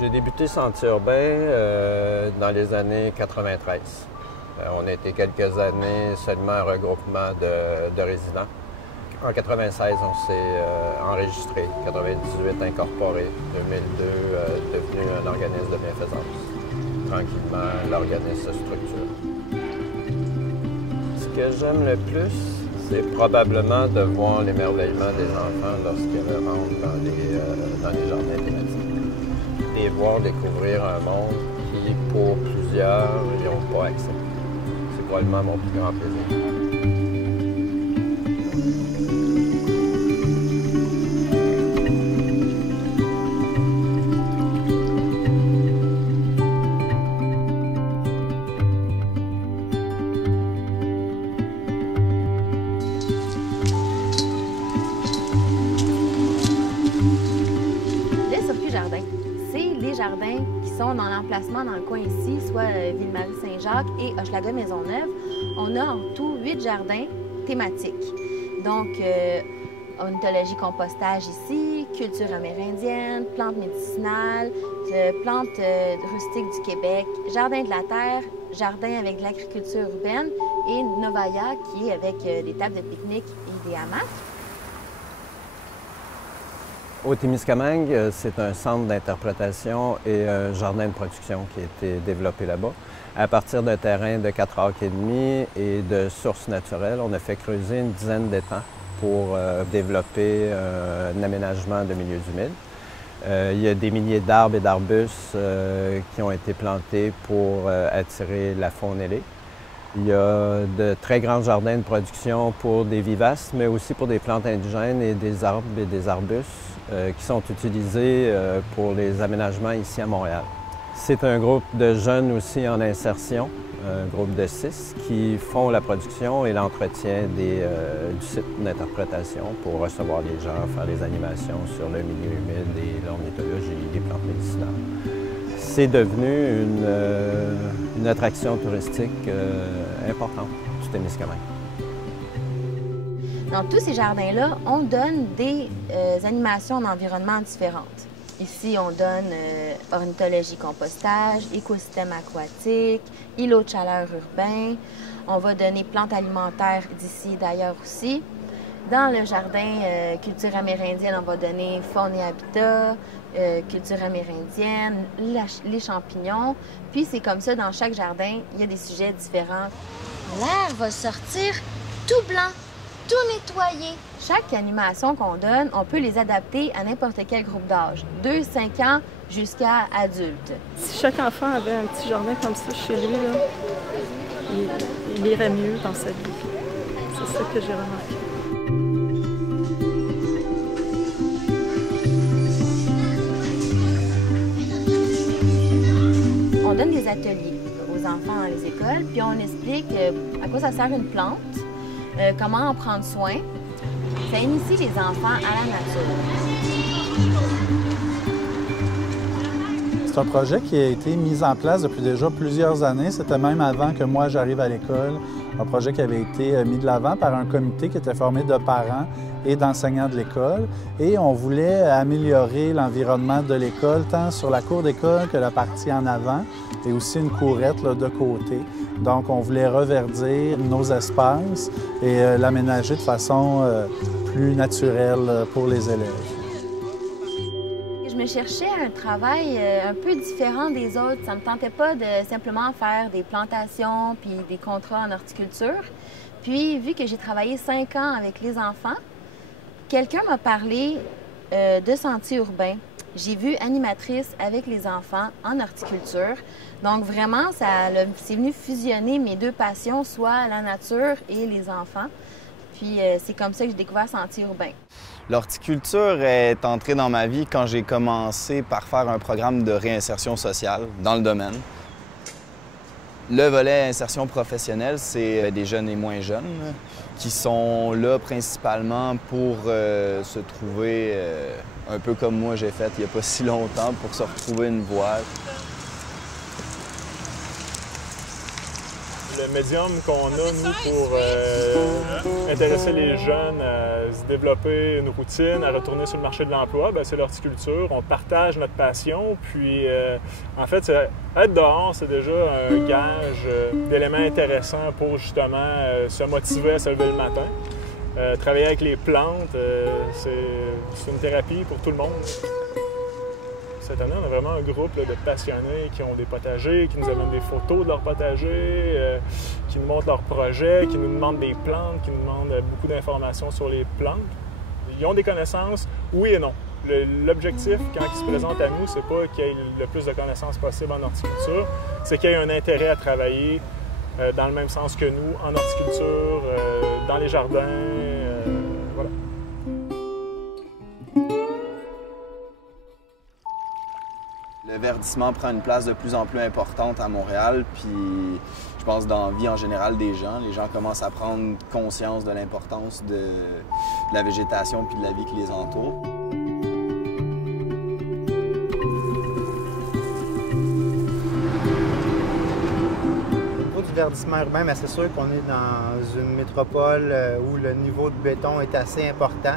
J'ai débuté Sentier urbain dans les années 93. On a été quelques années seulement un regroupement de résidents. En 96, on s'est enregistré, 98 incorporé, 2002 devenu un organisme de bienfaisance. Tranquillement, l'organisme se structure. Ce que j'aime le plus, c'est probablement de voir l'émerveillement des enfants lorsqu'ils rentrent dans les jardins thématiques. Et voir découvrir un monde qui, pour plusieurs, ils n'ont pas accès. C'est probablement mon plus grand plaisir. Jardins qui sont dans l'emplacement dans le coin ici, soit Ville-Marie-Saint-Jacques et Hochelaga-Maisonneuve. On a en tout 8 jardins thématiques. Donc, ornithologie compostage ici, culture amérindienne, plantes médicinales, plantes rustiques du Québec, jardin de la terre, jardin avec de l'agriculture urbaine et Novaya qui est avec des tables de pique-nique et des hamacs. Au Témiscamingue, c'est un centre d'interprétation et un jardin de production qui a été développé là-bas. À partir d'un terrain de 4 acres et demi et de sources naturelles, on a fait creuser une dizaine d'étangs pour développer un aménagement de milieux humides. Il y a des milliers d'arbres et d'arbustes qui ont été plantés pour attirer la faune ailée. Il y a de très grands jardins de production pour des vivaces, mais aussi pour des plantes indigènes et des arbres et des arbustes qui sont utilisés pour les aménagements ici à Montréal. C'est un groupe de jeunes aussi en insertion, un groupe de 6, qui font la production et l'entretien du site d'interprétation pour recevoir les gens, faire des animations sur le milieu humide et l'ornithologie, les plantes médicinales. C'est devenu une attraction touristique importante du Témiscamingue. Dans tous ces jardins-là, on donne des animations d'environnement différentes. Ici, on donne ornithologie compostage, écosystème aquatique, îlots de chaleur urbain. On va donner plantes alimentaires d'ici et d'ailleurs aussi. Dans le jardin culture amérindienne, on va donner faune et habitat, culture amérindienne, les champignons. Puis c'est comme ça, dans chaque jardin, il y a des sujets différents. L'air va sortir tout blanc, tout nettoyé. Chaque animation qu'on donne, on peut les adapter à n'importe quel groupe d'âge, 2-5 ans jusqu'à adulte. Si chaque enfant avait un petit jardin comme ça chez lui, là, il irait mieux dans sa vie. C'est ça que j'ai remarqué. On donne des ateliers aux enfants dans les écoles, puis on explique à quoi ça sert une plante, comment en prendre soin. Ça initie les enfants à la nature. C'est un projet qui a été mis en place depuis déjà plusieurs années. C'était même avant que moi j'arrive à l'école. Un projet qui avait été mis de l'avant par un comité qui était formé de parents et d'enseignants de l'école. Et on voulait améliorer l'environnement de l'école, tant sur la cour d'école que la partie en avant, et aussi une courette là, de côté. Donc, on voulait reverdir nos espaces et l'aménager de façon plus naturelle pour les élèves. Je me cherchais un travail un peu différent des autres. Ça ne me tentait pas de simplement faire des plantations puis des contrats en horticulture. Puis, vu que j'ai travaillé 5 ans avec les enfants, quelqu'un m'a parlé de Sentier urbain. J'ai vu animatrice avec les enfants en horticulture. Donc vraiment, c'est venu fusionner mes deux passions, soit la nature et les enfants. Puis c'est comme ça que j'ai découvert Sentier urbain. L'horticulture est entrée dans ma vie quand j'ai commencé par faire un programme de réinsertion sociale dans le domaine. Le volet insertion professionnelle, c'est des jeunes et moins jeunes qui sont là principalement pour se trouver, un peu comme moi j'ai fait il n'y a pas si longtemps, pour se retrouver une voie. le médium qu'on a, nous, pour intéresser les jeunes à se développer une routine, à retourner sur le marché de l'emploi, c'est l'horticulture. On partage notre passion, puis en fait, être dehors, c'est déjà un gage d'éléments intéressants pour justement se motiver à se lever le matin. Travailler avec les plantes, c'est une thérapie pour tout le monde. Cette année, on a vraiment un groupe de passionnés qui ont des potagers, qui nous amènent des photos de leurs potagers, qui nous montrent leurs projets, qui nous demandent des plantes, qui nous demandent beaucoup d'informations sur les plantes. Ils ont des connaissances, oui et non. L'objectif, quand ils se présentent à nous, c'est pas qu'il y ait le plus de connaissances possible en horticulture, c'est qu'il y ait un intérêt à travailler dans le même sens que nous, en horticulture, dans les jardins, voilà. Le verdissement prend une place de plus en plus importante à Montréal, puis je pense dans la vie en général des gens. Les gens commencent à prendre conscience de l'importance de la végétation puis de la vie qui les entoure. Au niveau du verdissement urbain, c'est sûr qu'on est dans une métropole où le niveau de béton est assez important.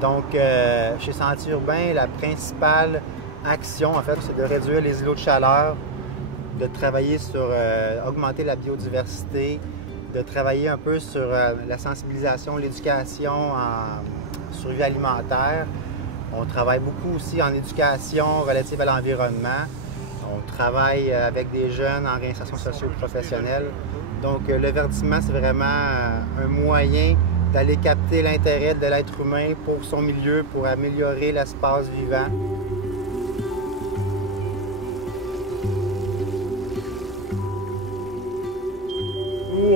Donc, chez Sentier urbain, la principale action, en fait, c'est de réduire les îlots de chaleur, de travailler sur augmenter la biodiversité, de travailler un peu sur la sensibilisation, l'éducation en survie alimentaire. On travaille beaucoup aussi en éducation relative à l'environnement. On travaille avec des jeunes en réinsertion socio-professionnelle. Donc, le verdissement, c'est vraiment un moyen d'aller capter l'intérêt de l'être humain pour son milieu, pour améliorer l'espace vivant.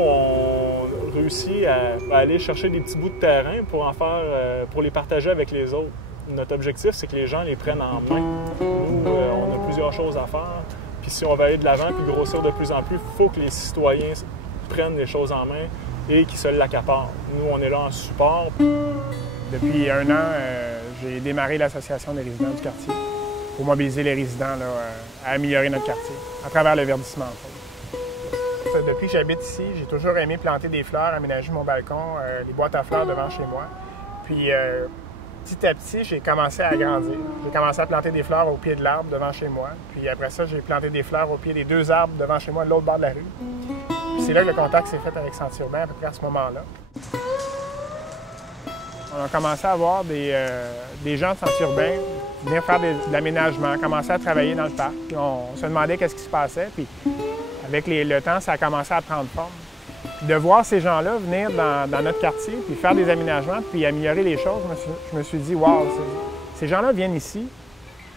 On réussit à aller chercher des petits bouts de terrain pour en faire, pour les partager avec les autres. Notre objectif, c'est que les gens les prennent en main. Nous, on a plusieurs choses à faire. Puis si on va aller de l'avant puis grossir de plus en plus, il faut que les citoyens prennent les choses en main et qu'ils se l'accaparent. Nous, on est là en support. Depuis 1 an, j'ai démarré l'Association des résidents du quartier pour mobiliser les résidents là, à améliorer notre quartier à travers le verdissement. Depuis que j'habite ici, j'ai toujours aimé planter des fleurs, aménager mon balcon, les boîtes à fleurs devant chez moi. Puis petit à petit, j'ai commencé à agrandir. J'ai commencé à planter des fleurs au pied de l'arbre devant chez moi. Puis après ça, j'ai planté des fleurs au pied des 2 arbres devant chez moi de l'autre bord de la rue. Puis c'est là que le contact s'est fait avec Sentier urbain à peu près à ce moment-là. On a commencé à voir des gens de Sentier urbain venir faire de l'aménagement, commencer à travailler dans le parc. Puis on se demandait qu'est-ce qui se passait. Puis avec le temps, ça a commencé à prendre forme. Puis de voir ces gens-là venir dans notre quartier, puis faire des aménagements, puis améliorer les choses, je me suis dit, wow, ces gens-là viennent ici,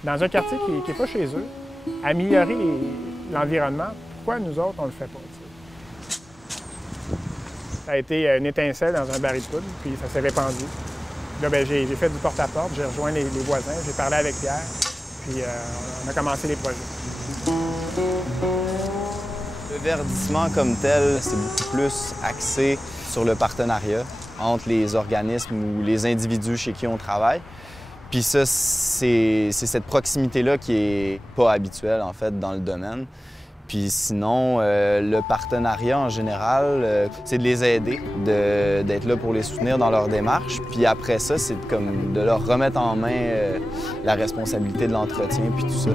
dans un quartier qui n'est pas chez eux, améliorer l'environnement. Pourquoi nous autres, on ne le fait pas? T'sais? Ça a été une étincelle dans un baril de poudre, puis ça s'est répandu. Là, j'ai fait du porte-à-porte, j'ai rejoint les voisins, j'ai parlé avec Pierre, puis on a commencé les projets. Le verdissement comme tel, c'est beaucoup plus axé sur le partenariat entre les organismes ou les individus chez qui on travaille. Puis ça, c'est cette proximité-là qui est pas habituelle, en fait, dans le domaine. Puis sinon, le partenariat en général, c'est de les aider, d'être là pour les soutenir dans leur démarche. Puis après ça, c'est comme de leur remettre en main la responsabilité de l'entretien puis tout ça.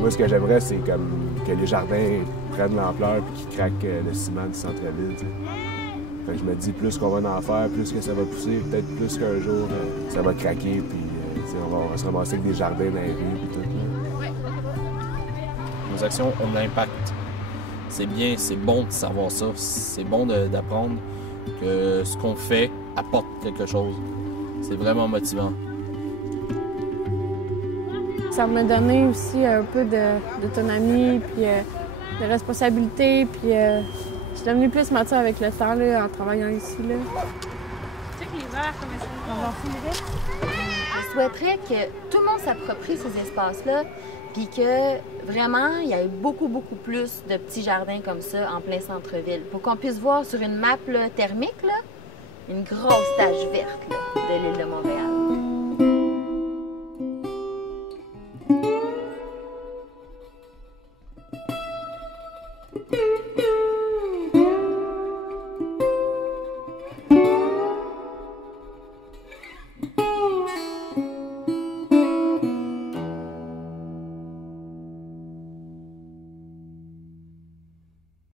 Moi, ce que j'aimerais, c'est comme que les jardins prennent l'ampleur et qu'ils craquent le ciment du centre-ville. Fait que je me dis, plus qu'on va en faire, plus que ça va pousser, peut-être plus qu'un jour, ça va craquer, puis on va se ramasser avec des jardins dans les rues et tout. Là. Nos actions ont de l'impact. C'est bien, c'est bon de savoir ça. C'est bon d'apprendre que ce qu'on fait apporte quelque chose. C'est vraiment motivant. Ça m'a donné aussi un peu d'autonomie, puis de responsabilité, puis je suis devenue plus mature avec le temps là, en travaillant ici. Là. Tu sais que l'hiver, je souhaiterais que tout le monde s'approprie ces espaces-là, puis que vraiment, il y ait beaucoup plus de petits jardins comme ça en plein centre-ville. Pour qu'on puisse voir sur une map là, thermique, là, une grosse tache verte là, de l'île de Montréal.